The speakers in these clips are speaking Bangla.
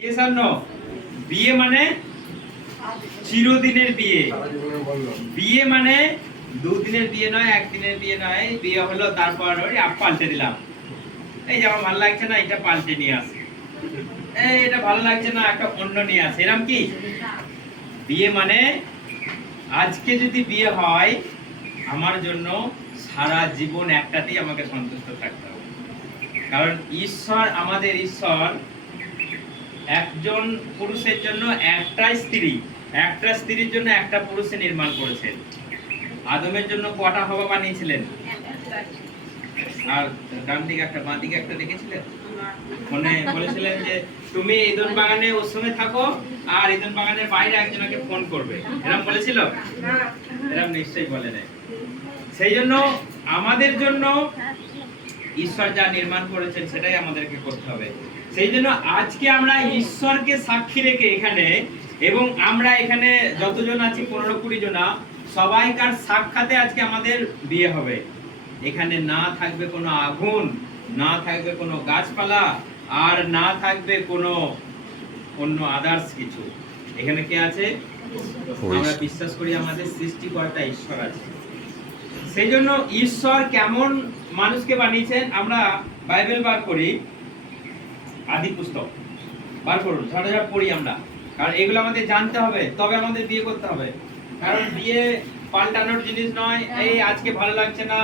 বিয়ে মানে চিরদিনের বিয়ে। বিয়ে মানে দুদিনের বিয়ে নয়, একদিনের বিয়ে নয়। বিয়ে হলো তারপর ওই পাল্টে দিলাম, এই যে আমার ভালো লাগছে না এটা পাল্টে নিয়ে আসে, এই এটা ভালো লাগছে না একটা অন্য নিয়ে আসে। এরকম কি বিয়ে মানে? আজকে যদি বিয়ে হয় আমার জন্য সারা জীবন একটাতেই আমাকে সন্তুষ্ট থাকতে হবে। কারণ ঈশ্বর, আমাদের ঈশ্বর একজন পুরুষের জন্য একটা স্ত্রী, একটা স্ত্রীর জন্য একটা পুরুষে নির্মাণ করেছেন। আদমের জন্য কটা হওয়া বানিয়েছিলেন? আর ডান দিকে একটা, বাঁ দিকে একটা দেখেছিলেন? মনে বলেছিলেন যে তুমি ইদন বাগানে ওর সঙ্গে থাকো আর ইদন বাগানের বাইরে একজনকে ফোন করবে, এরকম বলেছিল? এরকম নিশ্চয়ই বলে নাই। সেই জন্য আমাদের জন্য ঈশ্বর যা নির্মাণ করেছেন সেটাই আমাদেরকে করতে হবে। সেই জন্য আজকে আমরা ঈশ্বরকে সাক্ষী রেখে এখানে, এবং আমরা এখানে যতজন আছি 15-20 জনা, সবাইকার সাক্ষাতে আজকে আমাদের বিয়ে হবে। এখানে না থাকবে কোনো আগুন, না থাকবে কোনো গাছপালা, আর না থাকবে কোনো অন্য আদার্স কিছু। এখানে কে আছে? আমরা বিশ্বাস করি আমাদের সৃষ্টিকর্তা ঈশ্বর আছে। সেই জন্য ঈশ্বর কেমন মানুষকে বানিয়েছেন, আমরা বাইবেল বার করি, আদি পুস্তক বার করুন, ঝটাঝট পড়ি আমরা, কারণ এগুলো আমাদের জানতে হবে, তবে আমাদের বিয়ে করতে হবে। কারণ বিয়ে পাল্টানোর জিনিস নয়, এই আজকে ভালো লাগছে না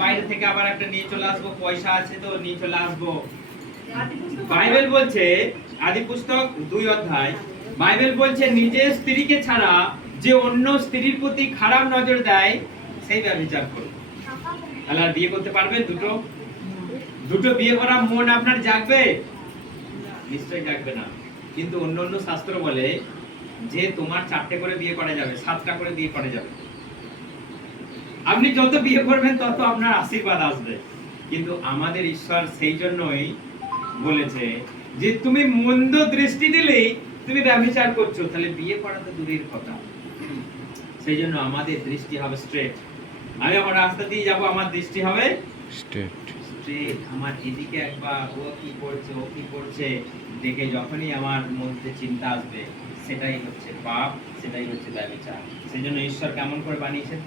বাইরে থেকে আবার একটা নিয়ে চলে আসবো, পয়সা আছে তো নিয়ে চলে আসবো। বাইবেল বলছে, আদি পুস্তক 2 অধ্যায়, বাইবেল বলছে নিজের স্ত্রীকে ছাড়া যে অন্য স্ত্রীর প্রতি খারাপ নজর দেয় সেই ব্যভিচার করবে। তাহলে আর বিয়ে করতে পারবে? দুটো বিয়ে করা মন আপনার জাগবে? নিশ্চয়ই জাগবে না। কিন্তু অন্য অন্য শাস্ত্র বলে যে তোমার 4টে করে বিয়ে করা যাবে, 7টা করে বিয়ে করা যাবে। আপনি যত বিয়ে করবেন তত আপনার আশীর্বাদ আসবে। কিন্তু আমাদের ঈশ্বর সেই জন্যই বলেছে যে তুমি মন্দ দৃষ্টি দিলেই তুমি ব্যভিচার করছো, তাহলে বিয়ে করা তো দূরের কথা। সেই জন্য আমাদের দৃষ্টি হবে স্ট্রেট। আমি আমার রাস্তা দিয়ে যাব, আমার দৃষ্টি হবে স্ট্রেট। আমার এদিকে একবার ও কি করছে, ও কি করছে দেখে যখনই আমার মধ্যে চিন্তা আসবে, সেটাই হচ্ছে পাপ, সেটাই হচ্ছে ব্যভিচার। সেই জন্য ঈশ্বর কেমন করে বানিয়েছেন?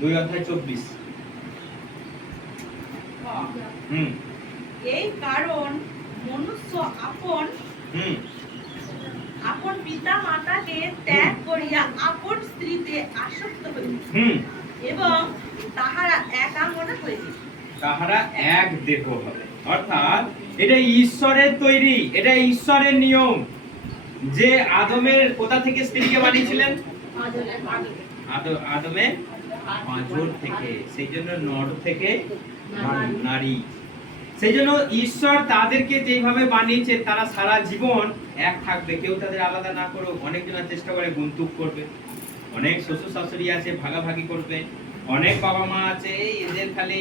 2 অধ্যায় 24। এই কারণ মনুষ্য আপন পিতা মাতাকে ত্যাগ করিয়া আপন স্ত্রীতে আসক্ত হইল, এবং তাহারা একা মনে হইল। তাহারা এক দেহ হবে। অর্থাৎ এটা ঈশ্বরের তৈরি, এটা ঈশ্বরের নিয়ম। যে আদমের কোথা থেকে স্ত্রীকে বানিয়েছিলেন? আদমের পাঁজর থেকে। সেই জন্য নর থেকে নারী। সেই জন্য ঈশ্বর তাদেরকে যেভাবে বানিয়েছে তারা সারা জীবন এক থাকবে, কেউ তাদের আলাদা না করুক। অনেকজন চেষ্টা করে গুনতুক করবে, অনেক শ্বশুর শাশুড়ি আছে ভাগাভাগি করবে, অনেক বাবা মা আছে এদের খালি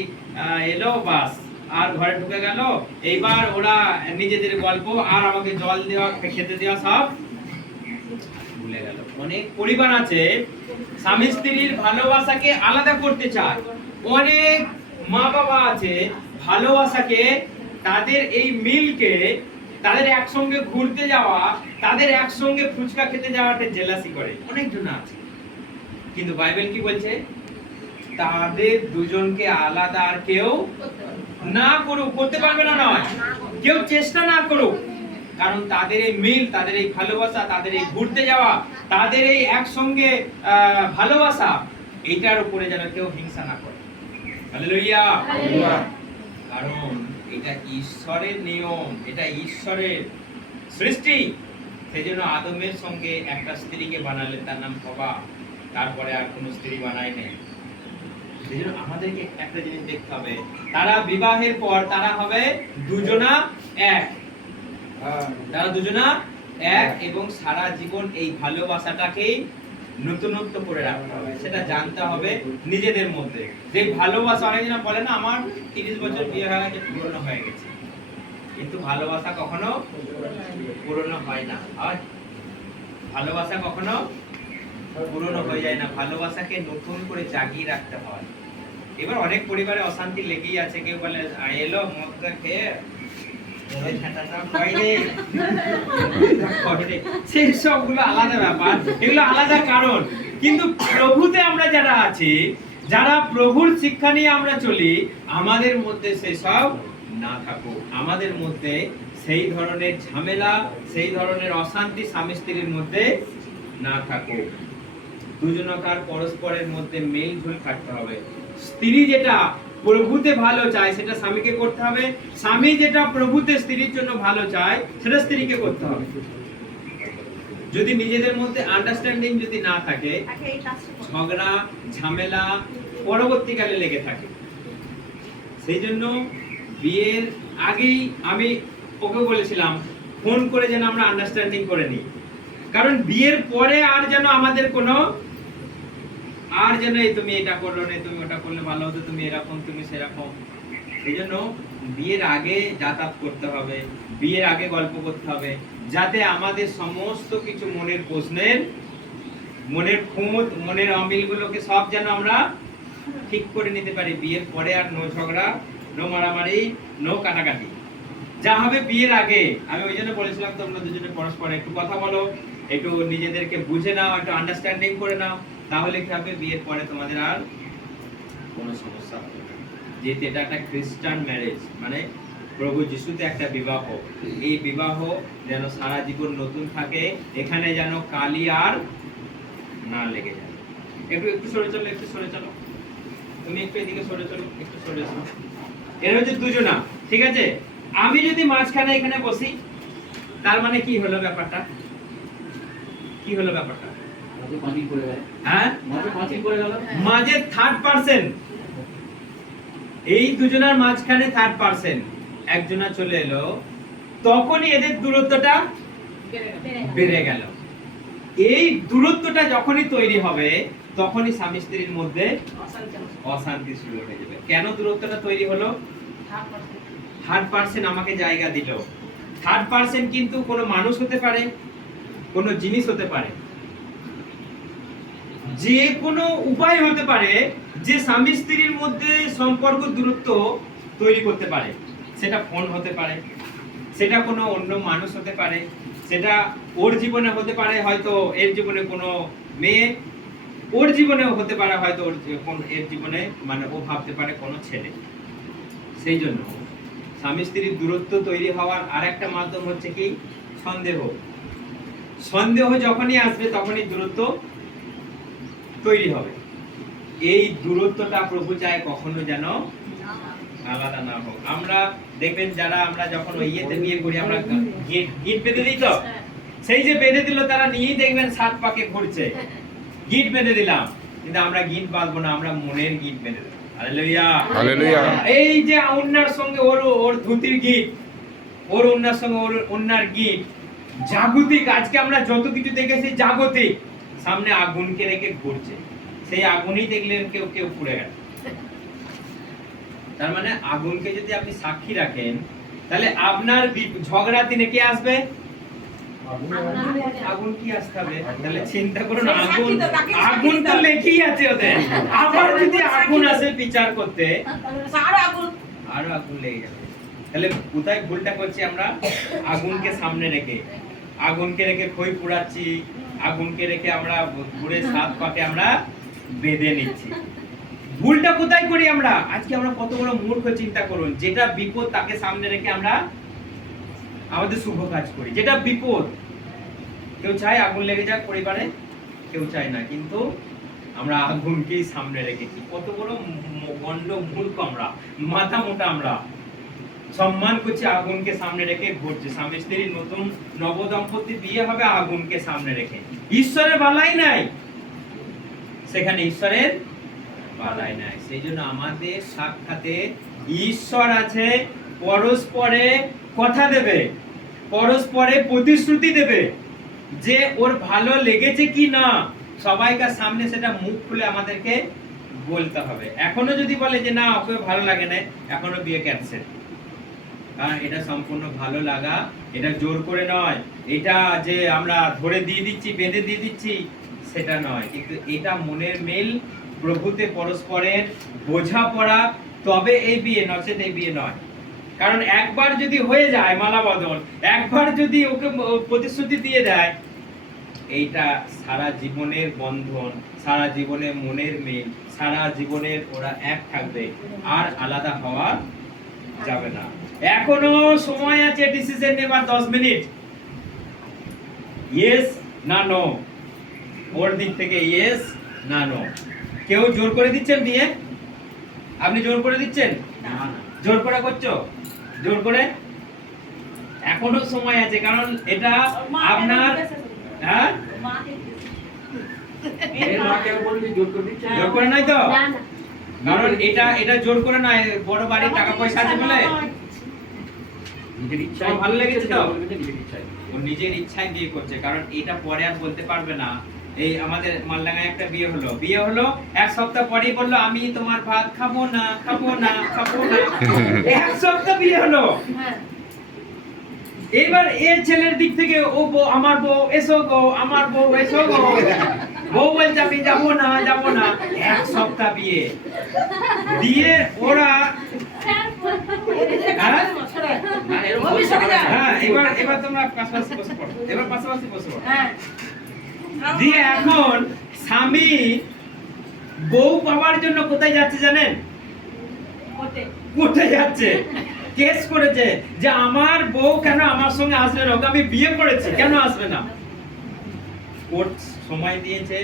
এলো বাস আর ঘরে ঢুকে গেল, এইবার ওরা নিজেদের গল্প আর আমাকে জল দেওয়া খেতে দেওয়া সব ভুলে গেল। অনেক পরিবার আছে স্বামী স্ত্রীর ভালোবাসাকে আলাদা করতে চায়। অনেক মা বাবা আছে ভালোবাসাকে, তাদের এই মিলকে, তাদের একসঙ্গে ঘুরতে যাওয়া, তাদের একসঙ্গে ফুচকা খেতে যাওয়াটা জেলাসি করে। অনেকজন আছে। কিন্তু বাইবেল কি বলছে? তাদের দুজনকে আলাদা আর কেউ না করুক। করতে পারবে না নয়, কেউ চেষ্টা না করুক। কারণ তাদের এই মিল, তাদের এই ভালোবাসা, তাদের এই ঘুরতে যাওয়া, তাদের এই একসঙ্গে ভালোবাসা, এইটার উপরে যেন কেউ হিংসা না করে। হালেলুয়া। কারণ এটা ঈশ্বরের নিয়ম, এটা ঈশ্বরের সৃষ্টি। সেই জন্য আদমের সঙ্গে একটা স্ত্রীকে বানালেন, তার নাম হবা। তারপরে আর কোনো স্ত্রী বানায় নাই। সেই জন্য আমাদেরকে একটা জিনিস দেখতে হবে, তারা বিবাহের পর তারা হবে দুজনা এক। তারা দুজনা এক, এবং সারা জীবন এই ভালোবাসাটাকেই নতুনত্ব করে রাখতে হবে। সেটা জানতে হবে নিজেদের মধ্যে। যে ভালোবাসা, অনেকজন বলে না আমার 30 বছর বিয়ে হয়ে গেছে, পুরনো হয়ে গেছে। কিন্তু ভালোবাসা কখনো পুরনো হয় না। আর ভালোবাসা কখনো পুরনো হয়ে যায় না। ভালোবাসাকে নতুন করে জাগিয়ে রাখতে হয়। এবার অনেক পরিবারে অশান্তি লেগেই আছে। কেউ বলে এলো মদটা খেয়ে ওই ঠাটাটা করে সেই সবগুলো আলাদা ব্যাপার, এগুলো আলাদা কারণ। কিন্তু প্রভুতে আমরা যারা আছি, যারা প্রভুর শিক্ষা নিয়ে আমরা চলি, আমাদের মধ্যে সেসব না থাকুক। আমাদের মধ্যে সেই ধরনের ঝামেলা, সেই ধরনের অশান্তি স্বামী স্ত্রীর মধ্যে না থাকুক। দুজনকার পরস্পরের মধ্যে মেল ঝুল থাকতে হবে। স্ত্রী যেটা প্রভুতে ভালো চায় সেটা স্বামীকে করতে হবে, স্বামী যেটা প্রভুতে স্ত্রীর জন্য ভালো চায় সেটা স্ত্রীকে করতে হবে। যদি নিজেদের মধ্যে আন্ডারস্ট্যান্ডিং যদি না থাকে, ঝগড়া ঝামেলা পরবর্তীকালে লেগে থাকে। সেই জন্য বিয়ের আগেই আমি ওকে বলেছিলাম ফোন করে যেন আমরা আন্ডারস্ট্যান্ডিং করে নিই, কারণ বিয়ের পরে আর যেন আমাদের কোনো আর যেন এই তুমি এটা করলো না, তুমি ওটা করলে ভালো হতো, তুমি এরকম তুমি সেরকম। এই জন্য বিয়ের আগে যাতায়াত করতে হবে, বিয়ের আগে গল্প করতে হবে, যাতে আমাদের সমস্ত কিছু মনের প্রশ্নের, মনের খুঁত, মনের অমিলগুলোকে সব যেন আমরা ঠিক করে নিতে পারি। বিয়ের পরে আর নো ঝগড়া, নো মারামারি, নো কাটাকাটি। যা হবে বিয়ের আগে। আমি ওই জন্য বলেছিলাম তোমরা দুজনে পরস্পর একটু কথা বলো, একটু নিজেদেরকে বুঝে নাও, একটু আন্ডারস্ট্যান্ডিং করে নাও, তাহলে কি হবে বিয়ের পরে তোমাদের আর কোনো সমস্যা হবে না। যেহেতু এটা একটা খ্রিস্টান ম্যারেজ, মানে প্রভু যিশুতে একটা বিবাহ, এই বিবাহ যেন সারা জীবন নতুন থাকে, এখানে যেন কালি আর না লেগে যায়। একটু একটু সরে চলো, একটু সরে চলো, তুমি একটু এদিকে সরে চলো, একটু সরে চলো। এর হচ্ছে দুজনা, ঠিক আছে? আমি যদি মাঝখানে এখানে বসি, তার মানে কি হলো ব্যাপারটা? কি হলো ব্যাপারটা? হ্যাঁ, মাঝে থার্ড পারসন, এই দুজনের মাঝখানে থার্ড পারসন একজনা চলে এলো, তখনই এদের দূরত্বটা বেড়ে গেল। এই দূরত্বটা যখনই তৈরি হবে, তখনই স্বামী স্ত্রীর মধ্যে অশান্তি শুরু হয়ে যাবে। কেন দূরত্বটা তৈরি হলো? থার্ড পারসন আমাকে জায়গা দিল। থার্ড পারসন কিন্তু কোনো মানুষ হতে পারে, কোনো জিনিস হতে পারে, যে কোনো উপায় হতে পারে যে স্বামী স্ত্রীর মধ্যে সম্পর্ক দূরত্ব তৈরি করতে পারে। সেটা ফোন হতে পারে, সেটা কোনো অন্য মানুষ হতে পারে, সেটা ওর জীবনে হতে পারে, হয়তো এর জীবনে কোনো মেয়ে, ওর জীবনেও হতে পারে হয়তো এর জীবনে, মানে ও ভাবতে পারে কোনো ছেলে। সেই জন্য স্বামী স্ত্রীর দূরত্ব তৈরি হওয়ার আরেকটা মাধ্যম হচ্ছে কি? সন্দেহ। সন্দেহ যখনই আসবে তখনই দূরত্ব তৈরি হবে। এই দূরত্বটা প্রভু চায় কখনো যেন আলাদা না হোক। আমরা দেখবেন যারা আমরা যখন ওই ইয়েতে বিয়ে করি, আমরা গিট বেঁধে দিই, তো সেই যে বেঁধে দিল তারা নিয়েই দেখবেন 7 পাকে ঘুরছে। গিট বেঁধে দিলাম, কিন্তু আমরা গিট বাঁধবো না, আমরা মনের গিট বেঁধে দেবো। Hallelujah, hallelujah. এই যে ওন্নার সঙ্গে ওর ধুতির গিট, ওর ওন্নার সঙ্গে ওর ওন্নার গিট, জাগতিক। আজকে আমরা যত কিছু দেখেছি জাগতিক, সামনে আগুনকে রেখে ঘুরছে, সেই আগুনই দেখলেন কেউ কেউ পুড়ে গেল। তার মানে আগুনকে যদি আপনি সাক্ষী রাখেন, তাহলে আপনার ঝগড়া দিনে কে আসবে? আগুন কি আসতে হবে? তাহলে চিন্তা করুন, আগুন তো লেখেই আছে ওদের। আবার যদি আগুন আসে বিচার করতে, আরো আগুন লেগে যাবে। তাহলে কোথায় ভুলটা করছি আমরা? আগুনকে সামনে রেখে, আগুনকে রেখে খই পুড়াচ্ছি, আগুনকে রেখে আমরা ঘুরে 7 পাকে আমরা বেঁধে নিচ্ছি। ভুলটা কোথায় করি আমরা? আজকে আমরা কত বড় মূর্খ, চিন্তা করুন। যেটা বিপদ তাকে সামনে রেখে আমরা আমাদের শুভ কাজ করি। যেটা বিপদ, কেউ চায় আগুন লেগে যাক পরিবারে, কেউ চায় না, কিন্তু আমরা আগুনকেই সামনে রেখেছি। কত বড় গন্ড মূর্খ আমরা, মাথা মোটা আমরা। সম্মান করছে, আগুনকে সামনে রেখে ঘুরছে। স্বামী স্ত্রীর নতুন নবদম্পতি বিয়ে হবে আগুনকে সামনে রেখে। ঈশ্বরের বালাই নাই সেখানে, ঈশ্বরের বালাই নাই। সেই জন্য আমাদের সাক্ষাতে ঈশ্বর আছে, পরস্পরে কথা দেবে, পরস্পরে প্রতিশ্রুতি দেবে যে ওর ভালো লেগেছে কি না, সবাইকার সামনে সেটা মুখ খুলে আমাদেরকে বলতে হবে। এখনো যদি বলে যে না ওকে ভালো লাগে না, এখনো বিয়ে ক্যান্সেল। কারণ এটা সম্পূর্ণ ভালো লাগা, এটা জোর করে নয়, এটা যে আমরা ধরে দিয়ে দিচ্ছি, বেঁধে দিয়ে দিচ্ছি, সেটা নয়। কিন্তু এটা মনের মিল, প্রভুতে পরস্পরের বোঝাপড়া, তবে এই বিয়ে, নচেত এই বিয়ে নয়। কারণ একবার যদি হয়ে যায় মালা বদল, একবার যদি ওকে প্রতিশ্রুতি দিয়ে দেয়, এইটা সারা জীবনের বন্ধন, সারা জীবনের মনের মিল, সারা জীবনের ওরা এক থাকবে, আর আলাদা হওয়া যাবে না। এখনো সময় আছে ডিসিশন নেবার 10 মিনিট। ইয়েস না নো, ওর দিক থেকে ইয়েস না নো। কেউ জোর করে দিচ্ছেন বিয়ে? আপনি জোর করে দিচ্ছেন? জোর করে করছো? জোর করে? এখনো সময় আছে, কারণ এটা আপনার, হ্যাঁ জোর করে নাই তো, কারণ এটা জোর করে নয়, বড় বাড়ি টাকা পয়সা আছে বলে ভালো লেগেছে তো, ও নিজের ইচ্ছায় বিয়ে করছে। কারণ এটা পরে আর বলতে পারবে না। এই আমাদের মালডাঙ্গায় একটা বিয়ে হলো 1 সপ্তাহ পরেই বললো আমি তোমার ভাত খাবো না, খাবো না, খাবো না। 1 সপ্তাহ বিয়ে হলো। এবার এই ছেলের দিক থেকে ও বউ, আমার বউ এসো গো, আমার বউ এসো গো, বউ বলছে আমি যাবো না, যাবো না। 1 সপ্তাহ বিয়ে দিয়ে ওরা, এবার তোমরা পাশাপাশি বসে পড়ো, এবার পাশাপাশি বসে পড়ো। দিয়ে এখন স্বামী বউ পাওয়ার জন্য কোথায় যাচ্ছে জানেন? কোথায় যাচ্ছে? কেস করেছে যে আমার বউ কেন আমার সঙ্গে আসবে না, ওকে আমি বিয়ে করেছি, কেন আসবে না? কোর্ট সময় দিয়েছে,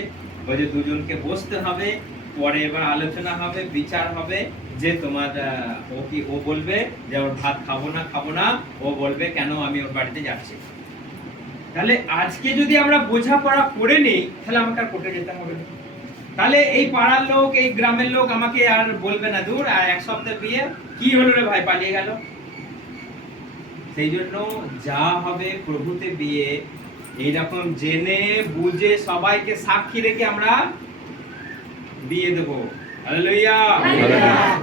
ওই যে দুজনকে বসতে হবে, পরে এবার আলোচনা হবে, বিচার হবে, যে তোমার ও বলবে যে ওর ভাত খাবো না, ও বলবে কেন আমি ওর বাড়িতে যাচ্ছি। তাহলে আজকে যদি আমরা বোঝাপড়া করে নিই, তাহলে আমাকে আর কোর্টে যেতে হবে না। তাহলে এই পাড়ার লোক, এই গ্রামের লোক আমাকে আর বলবে না দূর আর 1 সপ্তাহ বিয়ে কি হলো রে ভাই, পালিয়ে গেল। সেই জন্য যা হবে প্রভুতে বিয়ে, এইরকম জেনে বুঝে সবাইকে সাক্ষী রেখে আমরা বিয়ে দেবো। হালেলুয়া।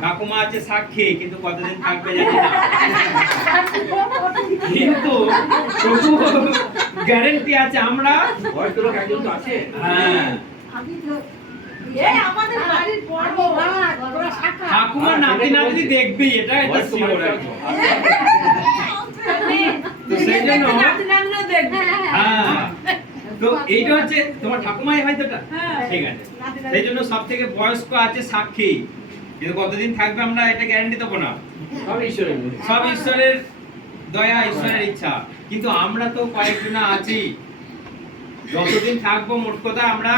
কাকুমা আছে সাক্ষী, কিন্তু কতদিন থাকবে জানি না, কিন্তু প্রভু গ্যারান্টি আছে। আমরা ঠাকুমা নাতি নাতনি দেখবি, এটা শিওর। তো সেই জন্য তো এইটা হচ্ছে তোমার ঠাকুমাই হয়তো, ঠিক আছে। সেই জন্য সব থেকে বয়স্ক আছে সাক্ষী, কিন্তু কতদিন থাকবে আমরা এটা গ্যারান্টি দেবো না। সব ঈশ্বরের দয়া, ঈশ্বরের ইচ্ছা। কিন্তু আমরা তো কয়েকজন আছি, যতদিন থাকবো মোট কথা আমরা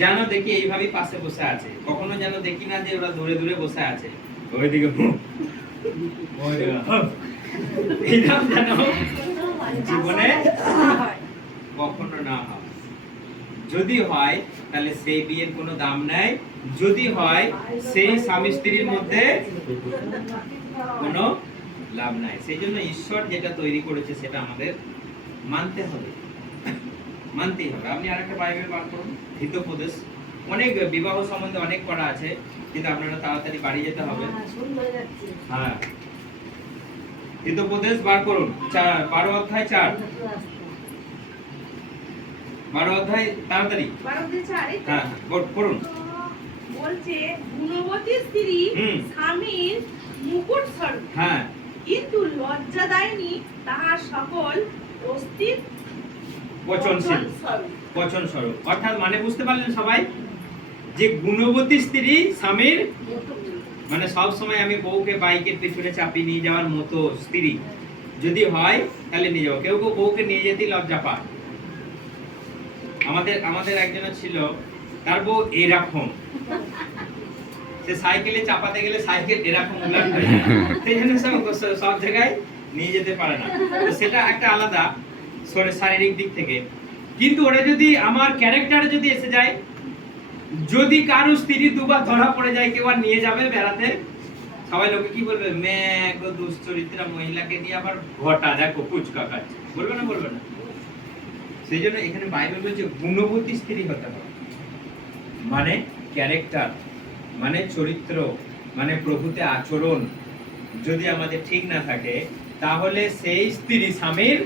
যেন দেখি এইভাবেই পাশে বসে আছে, কখনো যেন দেখি না যে ওরা দূরে দূরে বসে আছে, ওইদিকে এইরকম যেন জীবনে কখনো না হয়। যদি হয় তাহলে সেই বিয়ের কোনো দাম নাই, যদি হয় সেই স্বামী স্ত্রীর মধ্যে কোনো লাভ নাই। সেই জন্য ঈশ্বর যেটা তৈরি করেছে সেটা আমাদের মানতে হবে, মানতেই হবে। আপনি আরেকটা বাইবেল বার করুন, হিতোপদেশ। অনেক বিবাহ সম্বন্ধে অনেক পড়া আছে, কিন্তু আপনারা তাড়াতাড়ি বাড়ি যেতে হবে। হ্যাঁ, হিতোপদেশ বার করুন, 12 অধ্যায় 4, 12 অধ্যায় তাড়াতাড়ি। হ্যাঁ পড়ুন। বলছে গুণবতী স্ত্রী স্বামীর মুকুট স্বরূপ, হ্যাঁ, কিন্তু লজ্জা দেয়নি তাহার সকল অস্তিত্ব বচন স্বরূপ। অর্থাৎ মানে বুঝতে পারলেন সবাই, যে গুণবতী স্ত্রী স্বামীর, মানে সব সময় আমি বউকে বাইকের পেছনে চাপিয়ে নিয়ে যাওয়ার মতো স্ত্রী যদি হয় তাহলে নিয়ে যাবো। কেউ কেউ বউকে নিয়ে যেতে লজ্জা পায়। আমাদের একজন ছিল, তার বউ এরকম, সে সাইকেলে চাপাতে গেলে সাইকেল এরকম উলাট হয়ে যায়, সেই জন্য সব জায়গায় নিয়ে যেতে পারে না। তো সেটা একটা আলাদা শারীরিক দিক থেকে। কিন্তু ওরা যদি আমার ক্যারেক্টারে যদি এসে যায়, যদি কারো স্ত্রী দুবার ধরা পড়ে যায়, কেউ আর নিয়ে যাবে বেড়াতে, সবাই লোকে কি বলবে, মেয়ে গো দুশ্চরিত্রা মহিলাকে নিয়ে আবার ঘটা দেখো পুচকা খাচ্ছে, বলবে না? বলবে না? সেই জন্য এখানে বাইবেল বলছে গুণবতী স্ত্রী হতে হবে, মানে ক্যারেক্টার, মানে চরিত্র, মানে প্রভুতে আচরণ যদি আমাদের ঠিক না থাকে, তাহলে সেই স্ত্রী স্বামীর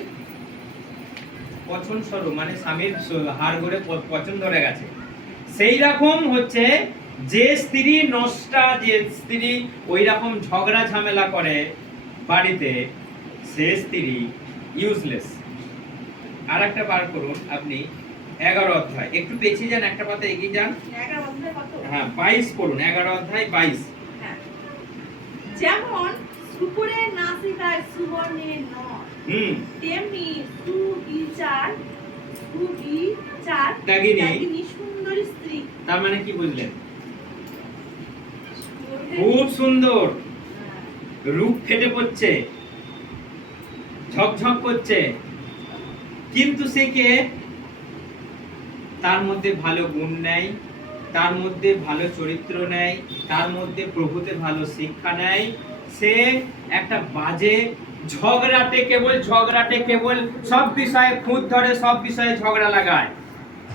পছন স্বরূপ, মানে স্বামীর হাড় গড়ে পছন ধরে গেছে। সেই রকম হচ্ছে যে স্ত্রী নষ্টা, যে স্ত্রী ওই রকম ঝগড়া ঝামেলা করে, বাড়িতে সে স্ত্রী ইউজলেস। আর একটা বার করুন আপনি 11 অধ্যায়, একটু পেছিয়ে যান, একটা পাতা এগিয়ে যান। 11 অধ্যায় কত? হ্যাঁ 22 পড়ুন, 11 অধ্যায় 22। হ্যাঁ। যেমন সুপুরের নাসিকায় সুবর্ণের নথ, তেমনি সুবিচার ত্যাগিনী সুন্দরী স্ত্রী। তার মানে কি বুঝলেন? খুব সুন্দর, রূপ ফেটে পড়ছে, ঝকঝক করছে, কিন্তু সে কে? তার মধ্যে ভালো গুণ নেই, তার মধ্যে ভালো চরিত্র নেই, তার মধ্যে প্রভুতে ভালো শিক্ষা নেই। সে একটা বাজে ঝগড়াটে, কেবল সব বিষয়ে খুঁত ধরে, সব বিষয়ে ঝগড়া লাগায়,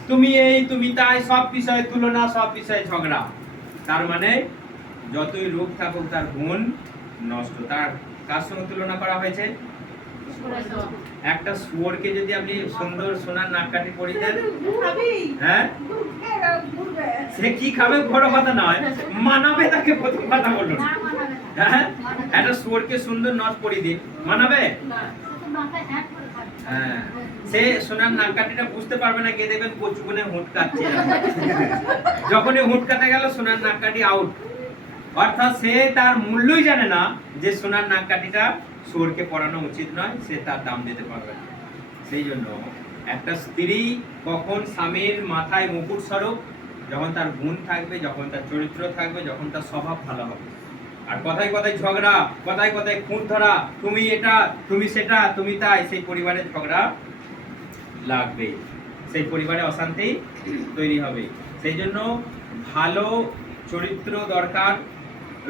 তুমি এই তুমি তাই, সব বিষয়ে তুলনা, সব বিষয়ে ঝগড়া। তার মানে যতই রূপ থাকুক তার গুণ নষ্ট। তার কার সঙ্গে তুলনা করা হয়েছে? একটা শুয়োরকে যদি আপনি সুন্দর সোনার নাককাঠি পরিয়ে দেন, হ্যাঁ সে কি খাবে বড় কথা নয়, মানাবে তাকে প্রথম কথা বলুন। হ্যাঁ একটা শুয়োরকে সুন্দর নথ পরিয়ে দিন, মানাবে? হ্যাঁ সে সোনার নাককাঠিটা বুঝতে পারবে না, গিয়ে দেখবেন কচুগুনে হুঁট কাটছে। যখনই হুঁট কাটে গেল সোনার নাককাঠি আউট। অর্থাৎ সে তার মূল্যই জানে না যে সোনার নাককাঠিটা শুয়োরকে পরানো উচিত নয়, সে তার দাম দিতে পারবে না। সেই জন্য একটা স্ত্রী কখন স্বামীর মাথায় মুকুট স্বরূপ, যখন তার গুণ থাকবে, যখন তার চরিত্র থাকবে, যখন তার স্বভাব ভালো হবে। আর কথায় কথায় ঝগড়া, কথায় কথায় খুঁত ধরা, তুমি এটা তুমি সেটা তুমি তাই, সেই পরিবারে ঝগড়া লাগবে, সেই পরিবারে অশান্তি তৈরি হবে। সেই জন্য ভালো চরিত্র দরকার,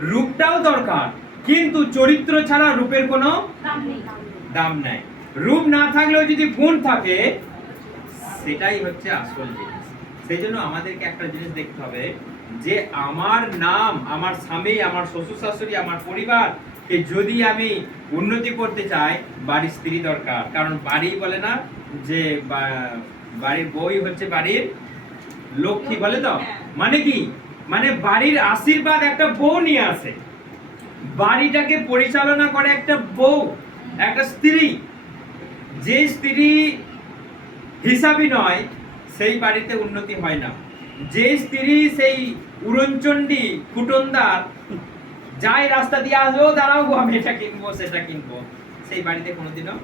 রূপটাও দরকার, কিন্তু চরিত্র ছাড়া রূপের কোনো দাম নাই। রূপ না থাকলেও যদি গুণ থাকে, সেটাই হচ্ছে আসল জিনিস। সেই জন্য আমাদেরকে একটা জিনিস দেখতে হবে যে আমার নাম, আমার স্বামী, আমার শ্বশুর শাশুড়ি, আমার পরিবার যদি আমি উন্নতি করতে চাই, বাড়ির স্ত্রী দরকার। কারণ বাড়ি বলে না যে বাড়ির বই হচ্ছে বাড়ির লক্ষ্মী, বলে তো? মানে কি? মানে বাড়ির আশীর্বাদ একটা বউ নিয়ে আসে, বাড়িটাকে পরিচালনা করে একটা বউ, একটা স্ত্রী। যে স্ত্রী হিসাবই নয়, সেই বাড়িতে উন্নতি হয় না। যে স্ত্রী সেই উড়নচণ্ডী ফুটনদার, যাই রাস্তা দিয়ে আসবো, দাঁড়াও গো আমি এটা কিনবো সেটা কিনবো, সেই বাড়িতে কোনোদিনও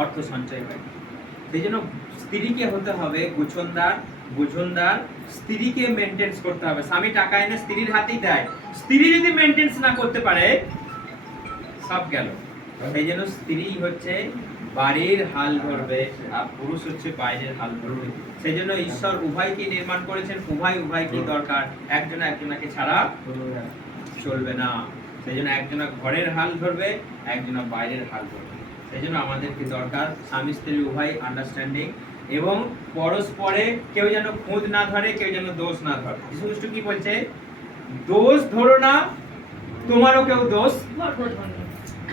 অর্থ সঞ্চয় হয়। সেই জন্য স্ত্রীকে হতে হবে গুছনদার, বুঝনদার, স্ত্রীকে মেনটেন্স করতে হবে। স্বামী টাকা এনে স্ত্রীর হাতেই দেয়, স্ত্রী যদি মেনটেন্স না করতে পারে, সব গেল। সেই জন্য স্ত্রী হচ্ছে বাড়ির হাল ধরবে, আর পুরুষ হচ্ছে বাইরের হাল ধরবে। সেই জন্য ঈশ্বর উভয়কে নির্মাণ করেছেন, উভয়কে দরকার, একজন একজনকে ছাড়া চলবে না। সেই জন্য একজনা ঘরের হাল ধরবে, একজনা বাইরের হাল ধরবে। সেই জন্য আমাদেরকে দরকার স্বামী স্ত্রী উভয় আন্ডারস্ট্যান্ডিং, এবং পরস্পরে কেউ যেন খুঁত না ধরে, কেউ যেন দোষ না ধরে। যীশু খ্রিস্ট কি বলছে? দোষ ধরো না, তোমারও কেউ দোষ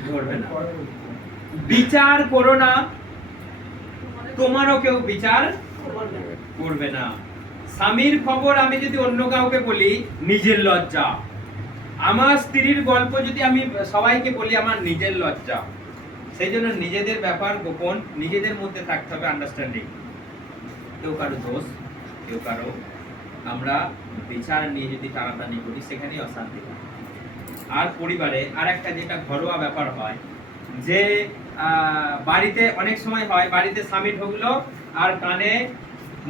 ধরবে না। বিচার করো না, তোমারও কেউ বিচার করবে না। স্বামীর খবর আমি যদি অন্য কাউকে বলি, নিজের লজ্জা। আমার স্ত্রীর গল্প যদি আমি সবাইকে বলি, আমার নিজের লজ্জা। সেই জন্য নিজেদের ব্যাপার গোপন, নিজেদের মধ্যে থাকতে হবে আন্ডারস্ট্যান্ডিং। কেউ কারো দোষ, কেউ কারো, আমরা বিচার নিয়ে যদি টানাটানি করি, সেখানেই অশান্তি হয়। আর পরিবারে আর একটা যেটা ঘরোয়া ব্যাপার হয়, যে বাড়িতে অনেক সময় হয়, বাড়িতে স্বামী ঢুকলো আর কানে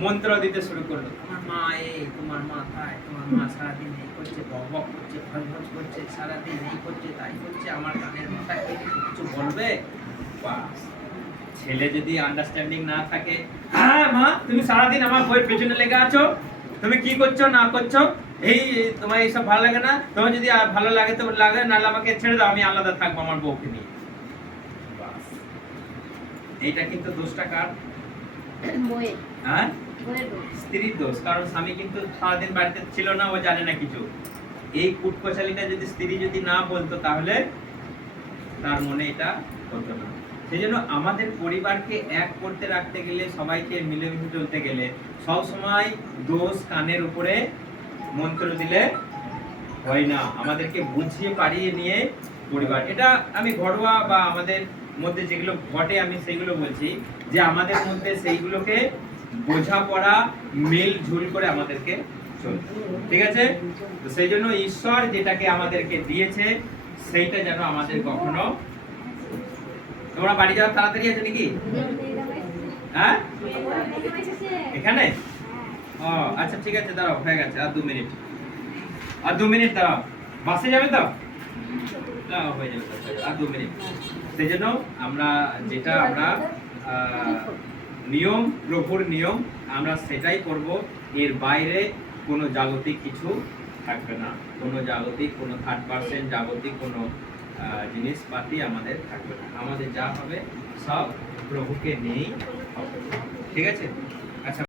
মন্ত্র দিতে শুরু করলো, তোমার মা এই, তোমার মা তাই, তোমার মা সারাদিন এই করছে, বক করছে, ভজ করছে, সারাদিন এই করছে তাই করছে, আমার কানের মাথায় কিছু বলবে? বাস। ছেলে যদি আন্ডারস্ট্যান্ডিং না থাকে, হ্যাঁ মা তুমি সারাদিন আমার বইয়ের পেছনে লেগে আছো, তুমি কি করছো না করছো, এই তোমার এইসব ভালো লাগে না, তোমার যদি ভালো লাগে তো লাগে, নাহলে আমাকে ছেড়ে দাও, আমি আলাদা থাকবো আমার বউকে নিয়ে। বাস। এইটা কিন্তু দোষটা কার? হ্যাঁ স্ত্রীর দোষ। কারণ স্বামী কিন্তু সারাদিন বাড়িতে ছিল না, ও জানে না কিছু। এই কুটকচালিটা যদি স্ত্রী যদি না বলতো, তাহলে তার মনে এটা হতো না। সেই জন্য আমাদের পরিবারকে এক করতে রাখতে গেলে, সবাইকে মিলেমিশে চলতে গেলে, সব সময় দোষ কানের উপরে মন্ত্র দিলে হয় না। আমাদেরকে বুঝিয়ে পারিয়ে নিয়ে পরিবার। এটা আমি ঘরোয়া বা আমাদের মধ্যে যেগুলো ঘটে আমি সেইগুলো বলছি, যে আমাদের মধ্যে সেইগুলোকে বোঝাপড়া মিল ঝুল করে আমাদেরকে চলতে, ঠিক আছে? তো সেই জন্য ঈশ্বর যেটাকে আমাদেরকে দিয়েছে সেইটা যেন আমাদের কখনো, তোমরা বাড়ি যাওয়ার তাড়াতাড়ি আছে নাকি? হ্যাঁ, এখানে? ও আচ্ছা ঠিক আছে, দাঁড়াও, হয়ে গেছে, আর 2 মিনিট, আর 2 মিনিট দাঁড়াও। বাসে যাবে তো? দাঁড়াও, হয়ে যাবে, আর 2 মিনিট। সেই জন্য আমরা যেটা আমরা নিয়ম, প্রভুর নিয়ম, আমরা সেটাই করব। এর বাইরে কোনো জাগতিক কিছু থাকবে না, কোনো জাগতিক, কোনো থার্ড পার্সন জাগতিক কোনো জিনিসপাতি আমাদের থাকবে না। আমাদের যা হবে সব প্রভুকে নিয়েই হবে, ঠিক আছে?